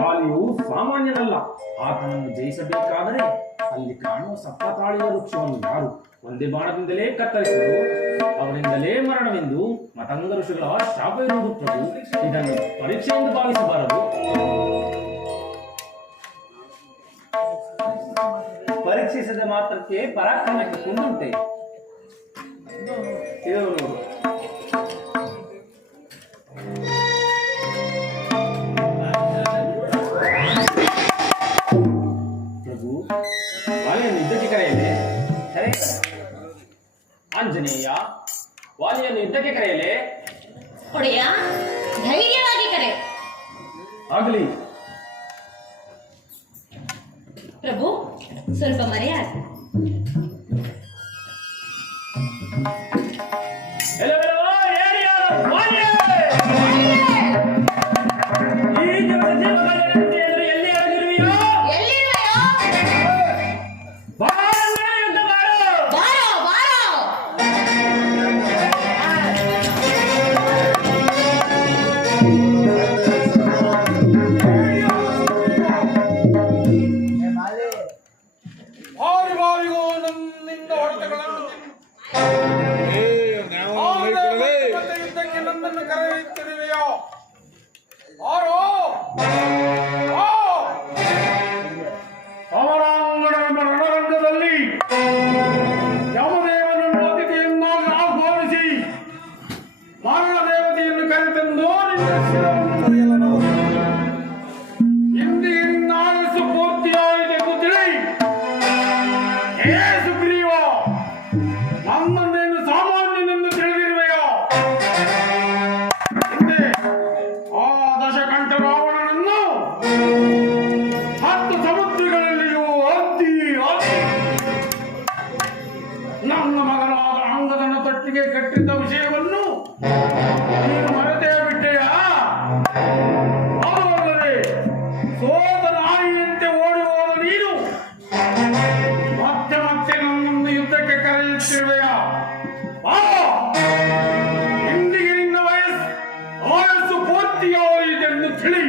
ವಾಲಿಯು ಸಾಮಾನ್ಯನಲ್ಲ. ಆತನನ್ನು ಜಯಿಸಬೇಕಾದರೆ ಅಲ್ಲಿ ಕಾಣುವ ಸಪ್ತತಾಳಿಯ ವೃಕ್ಷವನ್ನು ಯಾರು? ಒಂದೇ ಬಾಣದಿಂದಲೇ ಕತ್ತರಿಸಿದರು. ಅವರಿಂದಲೇ ಮರಣವೆಂದು ಮತಂಗ ಋಷಿಗಳ ಶಾಪ ಇರುವುದು ಇದನ್ನು ಪರೀಕ್ಷೆ ಎಂದು ಭಾವಿಸಬಾರದು. ಪರೀಕ್ಷಿಸಿದ ಮಾತ್ರಕ್ಕೆ ಪರಾಕ್ರಮಕ್ಕೆ ಕುಂದುಂಟೆ. ಇದು ವಾಲಿಯನ್ನು ಯುದ್ಧಕ್ಕೆ ಕರೆಯಲೇ? ಒಡೆಯ ಧೈರ್ಯವಾಗಿ ಕರೆ. ಆಗಲಿ. ಪ್ರಭು ಸ್ವಲ್ಪ ಮರೆಯಾಗಿ ಬಾರಿ ಬಾರಿಗೂ ನನ್ನಿಂದ ಹೊಡೆತಗಳನ್ನು. ಯುದ್ಧಕ್ಕೆ ನನ್ನನ್ನು ಕರೆಯುತ್ತಿರುವೆಯೋ ಆರೋ ಆ! ಸಮರಾಂಗಣ ಅದು ಅಲ್ಲದೆ ಸೋತ ನಾಯಿಯಂತೆ ಓಡಿ ಹೋದ ನೀನು. ಮತ್ತೆ ಮತ್ತೆ ನನ್ನನ್ನು ಯುದ್ಧಕ್ಕೆ ಕರೆಯುತ್ತಿರುವೆಯ? ಇಂದಿಗೆ ನಿನ್ನ ವಯಸ್ಸು ವಯಸ್ಸು ಪೂರ್ತಿಯಾಯಿತೆಂದು ತಿಳಿ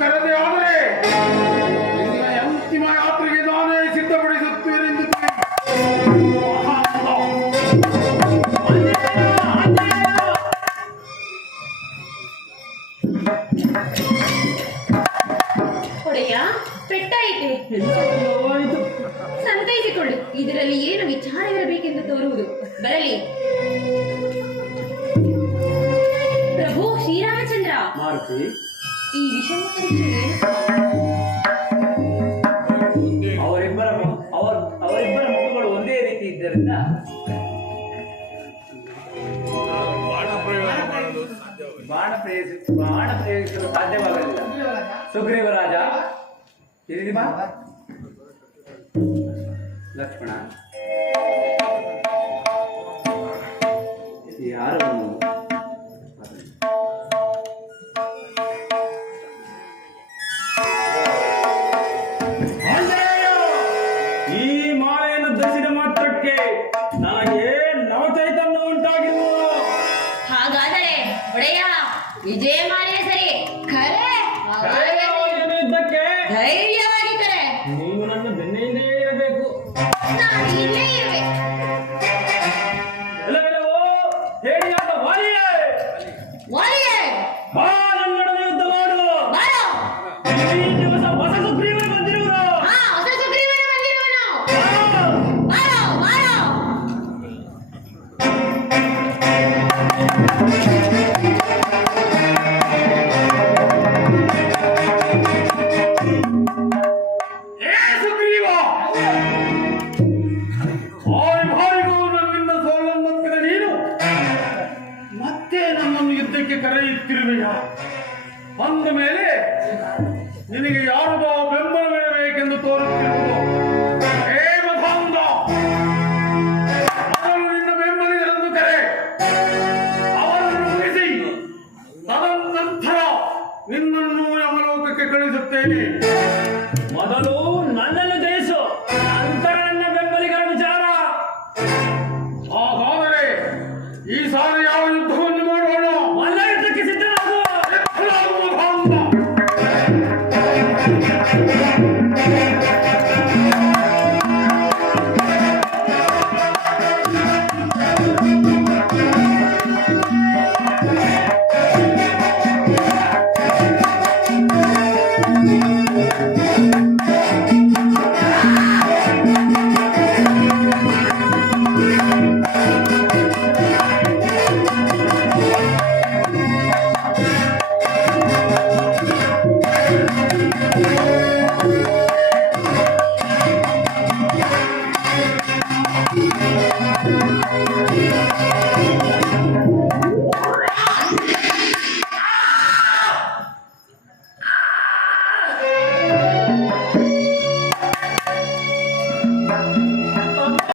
ಕರೆದೇ ಆದರೆ ಅಂತಿಮ ಯಾತ್ರೆಗೆ ನಾನೇ ಸಿದ್ಧಪಡಿಸುತ್ತೇನೆಂದು. ಒಡೆಯ ಪೆಟ್ಟಾಯಿತು ಸಂತೈಸಿಕೊಳ್ಳು. ಇದರಲ್ಲಿ ಏನು ವಿಚಾರ ಇರಬೇಕೆಂದು ತೋರುವುದು? ಬರಲಿ. ಪ್ರಭು ಶ್ರೀರಾಮಚಂದ್ರ. ಮಾರುತಿ ಈ ವಿಷಮ ಪರೀಕ್ಷೆ? ಅವರಿಬ್ಬರ ಅವರ, ಅವರಿಬ್ಬರ ಮುಖಗಳು ಒಂದೇ ರೀತಿ ಇದ್ದರಿಂದ ಬಾಣ ಪ್ರಯೋಗಿಸ ಬಾಣ ಪ್ರಯೋಗಿಸಲು ಸಾಧ್ಯವಾಗಲಿಲ್ಲ ಸುಗ್ರೀವ ರಾಜ ಲಕ್ಷ್ಮಣ ಯಾರು 那里没。ನಿನಗೆ ಯಾರದೋ ಬೆಂಬಲವಿರಬೇಕೆಂದು ತೋರುತ್ತಿರುವುದು. ನಿನ್ನನ್ನು ಯಮಲೋಕಕ್ಕೆ ಕಳಿಸುತ್ತೇನೆ ಮೊದಲು ನನ್ನ